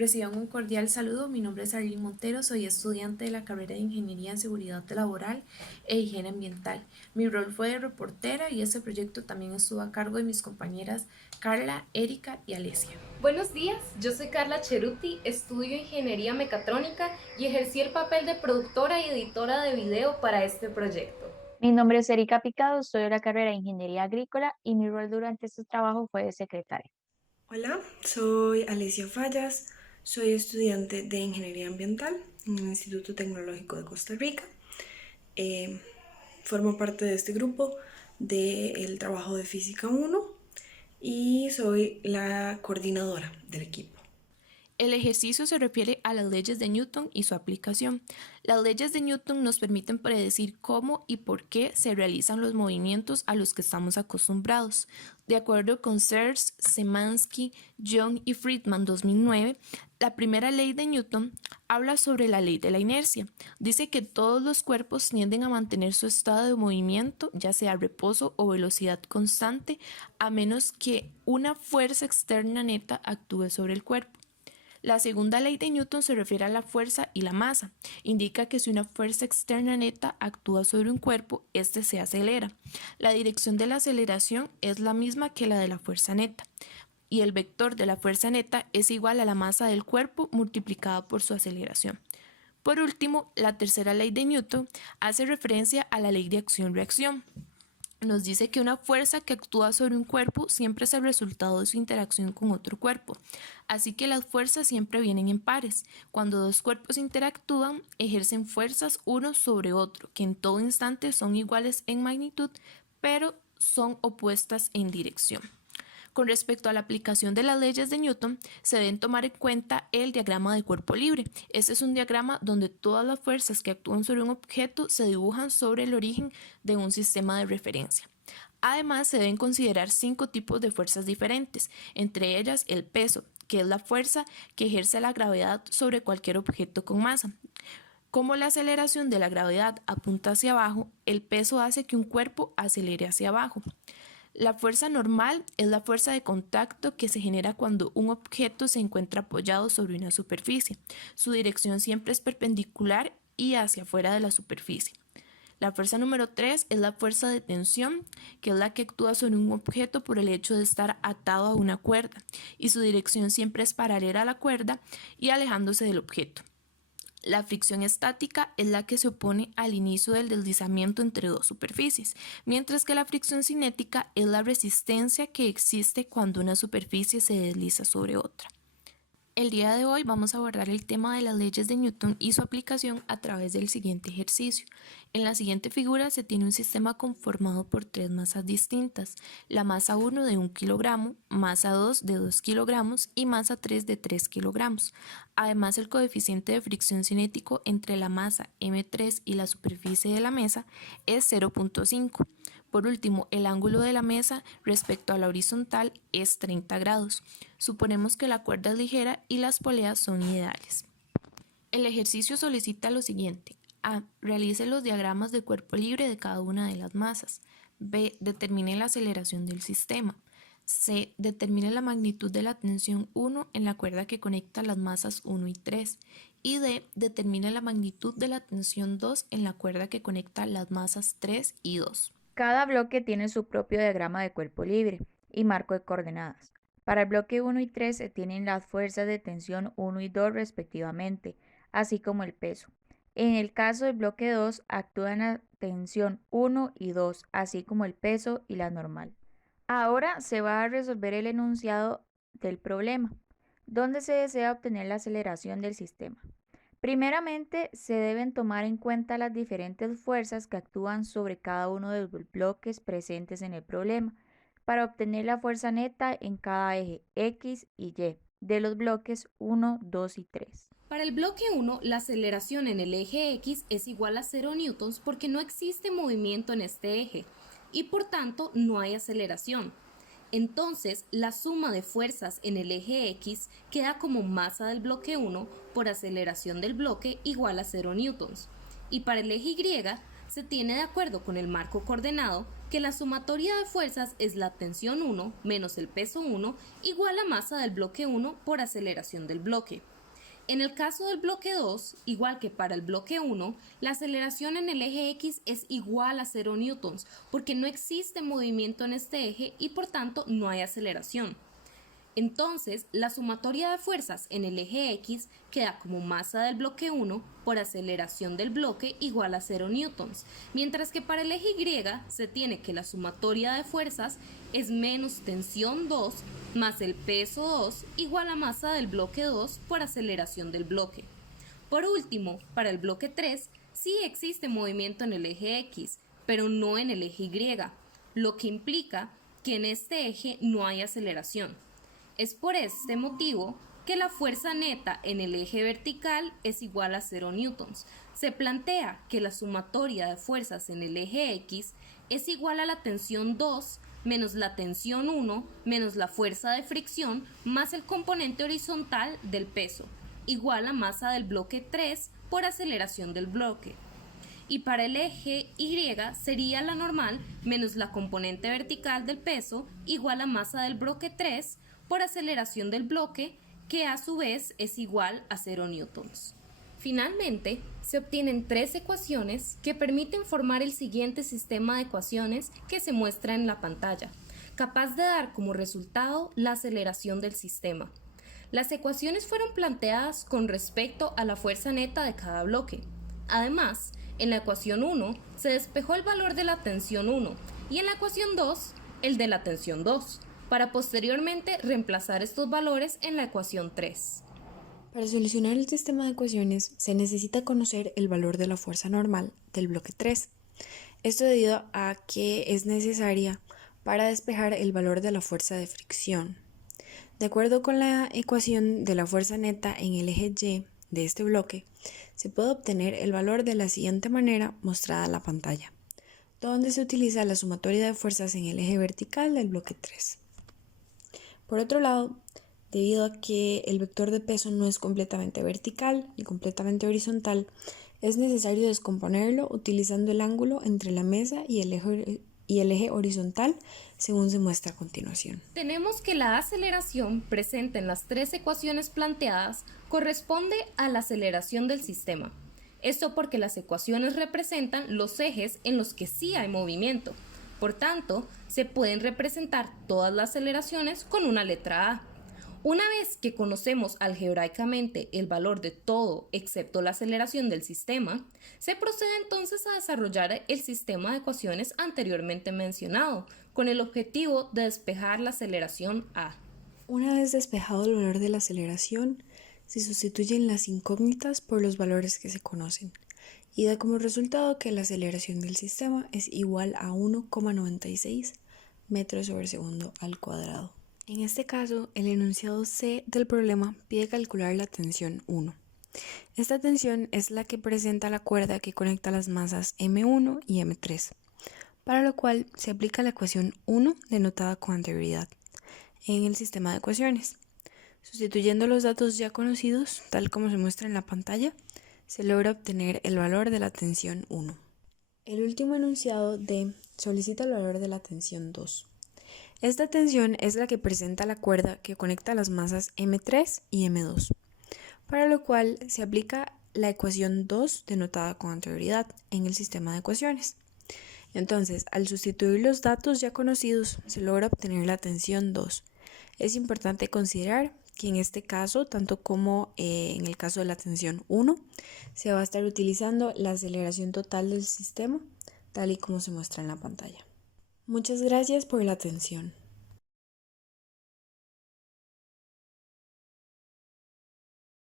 Reciban un cordial saludo. Mi nombre es Arlene Montero, soy estudiante de la carrera de Ingeniería en Seguridad Laboral e Higiene Ambiental. Mi rol fue de reportera y este proyecto también estuvo a cargo de mis compañeras Carla, Erika y Alesia. Buenos días, yo soy Carla Cheruti, estudio Ingeniería Mecatrónica y ejercí el papel de productora y editora de video para este proyecto. Mi nombre es Erika Picado, estudio la carrera de Ingeniería Agrícola y mi rol durante este trabajo fue de secretaria. Hola, soy Alicia Fallas, soy estudiante de Ingeniería Ambiental en el Instituto Tecnológico de Costa Rica. Eh, Formo parte de este grupo del trabajo de Física 1 y soy la coordinadora del equipo. El ejercicio se refiere a las leyes de Newton y su aplicación. Las leyes de Newton nos permiten predecir cómo y por qué se realizan los movimientos a los que estamos acostumbrados. De acuerdo con Searls, Szymanski, Young y Friedman 2009, la primera ley de Newton habla sobre la ley de la inercia. Dice que todos los cuerpos tienden a mantener su estado de movimiento, ya sea reposo o velocidad constante, a menos que una fuerza externa neta actúe sobre el cuerpo. La segunda ley de Newton se refiere a la fuerza y la masa. Indica que si una fuerza externa neta actúa sobre un cuerpo, éste se acelera. La dirección de la aceleración es la misma que la de la fuerza neta, y el vector de la fuerza neta es igual a la masa del cuerpo multiplicada por su aceleración. Por último, la tercera ley de Newton hace referencia a la ley de acción-reacción. Nos dice que una fuerza que actúa sobre un cuerpo siempre es el resultado de su interacción con otro cuerpo. Así que las fuerzas siempre vienen en pares. Cuando dos cuerpos interactúan, ejercen fuerzas uno sobre otro, que en todo instante son iguales en magnitud, pero son opuestas en dirección. Con respecto a la aplicación de las leyes de Newton, se deben tomar en cuenta el diagrama de cuerpo libre. Este es un diagrama donde todas las fuerzas que actúan sobre un objeto se dibujan sobre el origen de un sistema de referencia. Además, se deben considerar 5 tipos de fuerzas diferentes, entre ellas el peso, que es la fuerza que ejerce la gravedad sobre cualquier objeto con masa. Como la aceleración de la gravedad apunta hacia abajo, el peso hace que un cuerpo acelere hacia abajo. La fuerza normal es la fuerza de contacto que se genera cuando un objeto se encuentra apoyado sobre una superficie. Su dirección siempre es perpendicular y hacia afuera de la superficie. La fuerza número 3 es la fuerza de tensión, que es la que actúa sobre un objeto por el hecho de estar atado a una cuerda, y su dirección siempre es paralela a la cuerda y alejándose del objeto. La fricción estática es la que se opone al inicio del deslizamiento entre dos superficies, mientras que la fricción cinética es la resistencia que existe cuando una superficie se desliza sobre otra. El día de hoy vamos a abordar el tema de las leyes de Newton y su aplicación a través del siguiente ejercicio. En la siguiente figura se tiene un sistema conformado por 3 masas distintas, la masa 1 de 1 kilogramo, masa 2 de 2 kilogramos y masa 3 de 3 kilogramos. Además, el coeficiente de fricción cinético entre la masa M3 y la superficie de la mesa es 0.5. Por último, el ángulo de la mesa respecto a la horizontal es 30 grados. Suponemos que la cuerda es ligera y las poleas son ideales. El ejercicio solicita lo siguiente. A. Realice los diagramas de cuerpo libre de cada una de las masas. B. Determine la aceleración del sistema. C. Determine la magnitud de la tensión 1 en la cuerda que conecta las masas 1 y 3. Y D. Determine la magnitud de la tensión 2 en la cuerda que conecta las masas 3 y 2. Cada bloque tiene su propio diagrama de cuerpo libre y marco de coordenadas. Para el bloque 1 y 3 se tienen las fuerzas de tensión 1 y 2 respectivamente, así como el peso. En el caso del bloque 2 actúan la tensión 1 y 2, así como el peso y la normal. Ahora se va a resolver el enunciado del problema, donde se desea obtener la aceleración del sistema. Primeramente, se deben tomar en cuenta las diferentes fuerzas que actúan sobre cada uno de los bloques presentes en el problema para obtener la fuerza neta en cada eje X y Y de los bloques 1, 2 y 3. Para el bloque 1, la aceleración en el eje X es igual a 0 newtons porque no existe movimiento en este eje y por tanto no hay aceleración. Entonces, la suma de fuerzas en el eje X queda como masa del bloque 1 por aceleración del bloque igual a 0 newtons. Y para el eje Y se tiene de acuerdo con el marco coordenado que la sumatoria de fuerzas es la tensión 1 menos el peso 1 igual a masa del bloque 1 por aceleración del bloque. En el caso del bloque 2, igual que para el bloque 1, la aceleración en el eje X es igual a 0 newtons, porque no existe movimiento en este eje y por tanto no hay aceleración. Entonces, la sumatoria de fuerzas en el eje X queda como masa del bloque 1 por aceleración del bloque igual a 0 newtons, mientras que para el eje Y se tiene que la sumatoria de fuerzas es menos tensión 2 más el peso 2 igual a masa del bloque 2 por aceleración del bloque. Por último, para el bloque 3 sí existe movimiento en el eje X, pero no en el eje Y, lo que implica que en este eje no hay aceleración. Es por este motivo que la fuerza neta en el eje vertical es igual a 0 newtons. Se plantea que la sumatoria de fuerzas en el eje X es igual a la tensión 2 menos la tensión 1 menos la fuerza de fricción más el componente horizontal del peso, igual a masa del bloque 3 por aceleración del bloque. Y para el eje Y sería la normal menos la componente vertical del peso igual a masa del bloque 3 por aceleración del bloque, que a su vez es igual a 0 newtons. Finalmente, se obtienen tres ecuaciones que permiten formar el siguiente sistema de ecuaciones que se muestra en la pantalla, capaz de dar como resultado la aceleración del sistema. Las ecuaciones fueron planteadas con respecto a la fuerza neta de cada bloque. Además, en la ecuación 1 se despejó el valor de la tensión 1 y en la ecuación 2 el de la tensión 2, para posteriormente reemplazar estos valores en la ecuación 3. Para solucionar el sistema de ecuaciones se necesita conocer el valor de la fuerza normal del bloque 3. Esto debido a que es necesaria para despejar el valor de la fuerza de fricción. De acuerdo con la ecuación de la fuerza neta en el eje Y de este bloque, se puede obtener el valor de la siguiente manera mostrada en la pantalla, donde se utiliza la sumatoria de fuerzas en el eje vertical del bloque 3. Por otro lado, debido a que el vector de peso no es completamente vertical ni completamente horizontal, es necesario descomponerlo utilizando el ángulo entre la mesa y el eje horizontal, según se muestra a continuación. Tenemos que la aceleración presente en las tres ecuaciones planteadas corresponde a la aceleración del sistema. Esto porque las ecuaciones representan los ejes en los que sí hay movimiento. Por tanto, se pueden representar todas las aceleraciones con una letra A. Una vez que conocemos algebraicamente el valor de todo excepto la aceleración del sistema, se procede entonces a desarrollar el sistema de ecuaciones anteriormente mencionado, con el objetivo de despejar la aceleración A. Una vez despejado el valor de la aceleración, se sustituyen las incógnitas por los valores que se conocen, y da como resultado que la aceleración del sistema es igual a 1,96 metros sobre segundo al cuadrado. En este caso, el enunciado C del problema pide calcular la tensión 1. Esta tensión es la que presenta la cuerda que conecta las masas M1 y M3, para lo cual se aplica la ecuación 1 denotada con anterioridad en el sistema de ecuaciones. Sustituyendo los datos ya conocidos, tal como se muestra en la pantalla, se logra obtener el valor de la tensión 1. El último enunciado D solicita el valor de la tensión 2. Esta tensión es la que presenta la cuerda que conecta las masas M3 y M2, para lo cual se aplica la ecuación 2 denotada con anterioridad en el sistema de ecuaciones. Entonces, al sustituir los datos ya conocidos, se logra obtener la tensión 2. Es importante considerar que en este caso, tanto como en el caso de la tensión 1, se va a estar utilizando la aceleración total del sistema, tal y como se muestra en la pantalla. Muchas gracias por la atención.